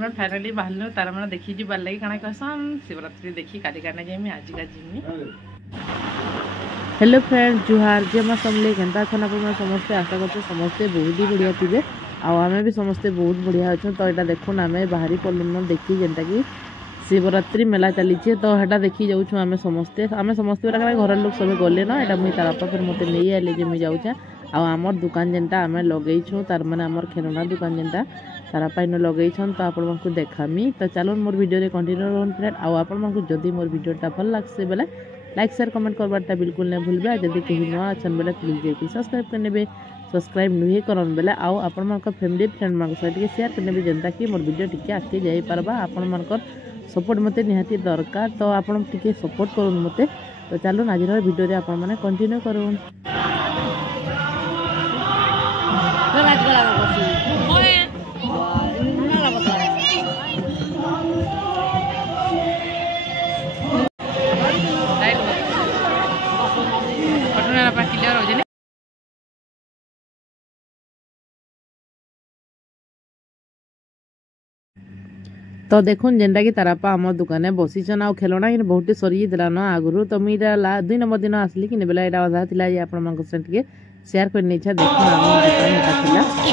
आम फाइनाली बाहर तार मैंने देखी जी बार लगी काना कहसन शिवरात्रि देखी काली काना जाइमी आज का जिमी। हेलो फ्रेंड जुहार जे मैं समले केनता छन अपन समस्ते आशा करते समस्ते बहुत ही बढ़िया थिबे आमे भी समस्ते बहुत बढ़िया अच्छा। तो यहाँ देखुन आम बाहरी पड़न देखी जेनटा कि शिवरात्रि मेला चली तो हेटा देखी जाऊँ आम समस्ते घर लोग सब गले ना यहाँ मुझे तार फिर मत नहीं आइले जे मुझे जाऊँ आमर दुकान जेनटा आम लगेछू तार माने आमर खेलना दुकान जेनटा तारापाई न लगेछन तो आपण मानकु देखामी। तो चलो मोर वीडियो रे कंटिन्यू रहन फ्रेंड आपण मानकु जदी मोर वीडियोटा भल लागसे बेले लाइक शेयर कमेंट करबाटा बिल्कुल नहीं भूलबे। जदी केही न अछन बेले प्लीज जे सब्सक्राइब करनेबे सब्सक्राइब नुहे करन बेले आउ आपण मानक फैमिली फ्रेंड मानक सहित शेयर करनेबे जनता कि मोर वीडियो टिके आके जाई परबा आपण मानकर सपोर्ट मते निहाती दरकार। तो आपण टिके सपोर्ट करन मते। तो चलो आज वीडियो रे आपण माने कंटिन्यू करन। तो देखुन जेनटा कि तारापा आम दुकान बसीचन आ खेलना कि बहुत सरी देलान आगुरी। तो मुझे 2 नंबर दिन आसली कि बेला यहाँ अधा था ये आप शेयर करने इच्छा देखुन आम दुकान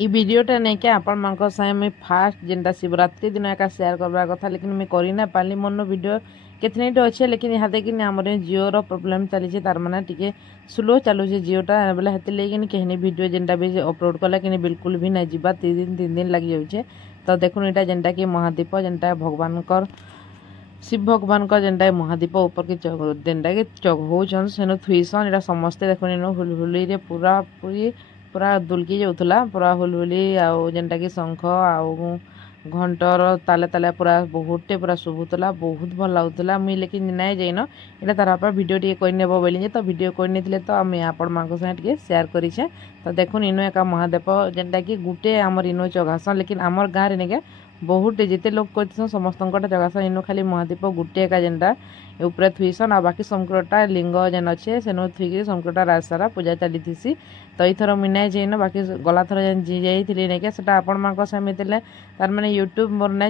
ई वीडियोटा नहीं क्या आपण मानक साहे मैं फास्ट जेनटा शिवरात्रि दिन एका शेयर करबा कथा लेकिन मैं करी ना पाली मोनो वीडियो कितने अच्छे लेकिन यहाँ देखिए आम जिओ प्रोब्लेम चली तार मैंने टी स्लो चलुचे जिओटा बोले हेती लेकिन कहीं वीडियो जेनटा भी अपलोड कला कि बिल्कुल भी नहीं जीवा 3 दिन लग जाऊे। तो देखुन यहाँ जेनटा कि महादीप जेनटा भगवान शिव भगवान का जेनटा महादीप ऊपर के जेनटा कि चघौन सेन थुईसन यहाँ समस्ते देखुन इन हुलहुली पूरा पूरी पूरा दुलकी जाऊला पूरा हुलहुली आउ जेनटा कि शंख आउ घंटर ताले ताले पूरा बहुते पूरा शुभुला बहुत भल लगुला मुई लेकिन नाई जाइन यहाँ तार आप वीडियो टे करने बोली तो वीडियो करनी तो आम आपण मान सागे शेयर करें। तो देखुन इनो एक महादेव जेनटा कि गोटे आमर इनो चगासन लेकिन आमर गाँव में निके बहुत जिते लोग कर समस्त जगासन इनो खाली महादीप गोटे एका जेनटा ऊपर थुईसन आ बाकी शंकरटा लिंग जेन अच्छे से थुईक शंकरटा रात सारा पूजा चली थी। तो यथर मुझे जाइन बाकी गला थर जाइली नहीं से आपण मान सेमती तार मैंने यूट्यूब मोर ना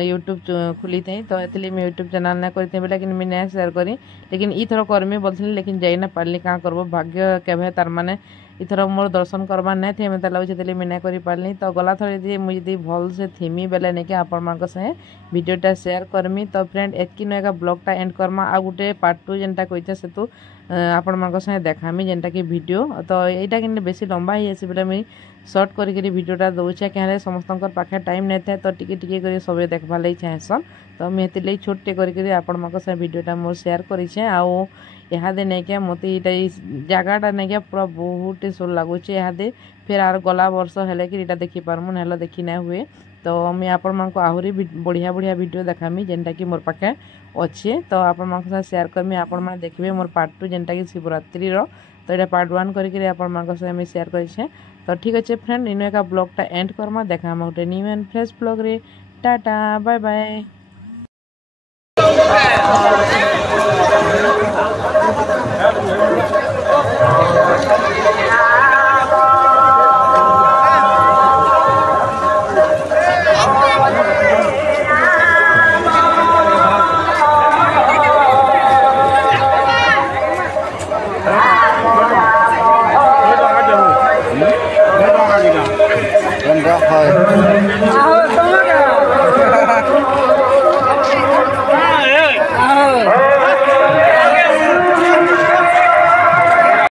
यूट्यूब खुली थी तो ये यूट्यूब चैनल ना करें बोले कि मुझे शेयर करी लेकिन इथर करमी बोलती लेकिन जाइना पार्ली क्या करब भाग्य केवे तार माने इथर मोर दर्शन करवार नहीं थे मतलब लगे मुझे कर पार्ली। तो गला थर यदि मुझे भल से थीमी बेले नहीं कि आपण मान से वीडियोटा शेयर करमी। तो फ्रेंड एतकी नुएगा ब्लॉगटा एंड करमा आ गोटे पार्ट 2 जेनटा कही से तू आपण मान से देखामी जेनटा कि वीडियो। तो यहाँ कि बेसी लंबा ही आसी बोले मुझे सर्ट करी वीडियोटा दौचे क्या समस्त पाखे टाइम नहीं था तो टिके कर सब देखवार लगे चाहसन। तो मुझे छोटे करके आपण मान से वीडियोटा मोर शेयर करें आउ इहादे नहीं क्या मत जगहटा नहीं क्या पूरा बहुत सुल लगुच इहादे फिर आर गला वर्ष हेले कि देखी पारमु ना देखी ना हुए। तो मुझे आपण मान आहरी बढ़िया बढ़िया वीडियो देखामी जेनटा कि मोर पाखे अच्छे। तो आपण मान शेयर करमी आपण मैंने देखिए मोर पार्ट 2 जेनटा कि शिवरात्रि तो ये पार्ट 1 करके आपण मान से शेयर करें। तो ठीक अच्छे फ्रेंड इन एक ब्लॉगटा एंड करमा देखा गोटे न्यू एंड फ्रेश ब्लॉग रे टाटा बाय बाय।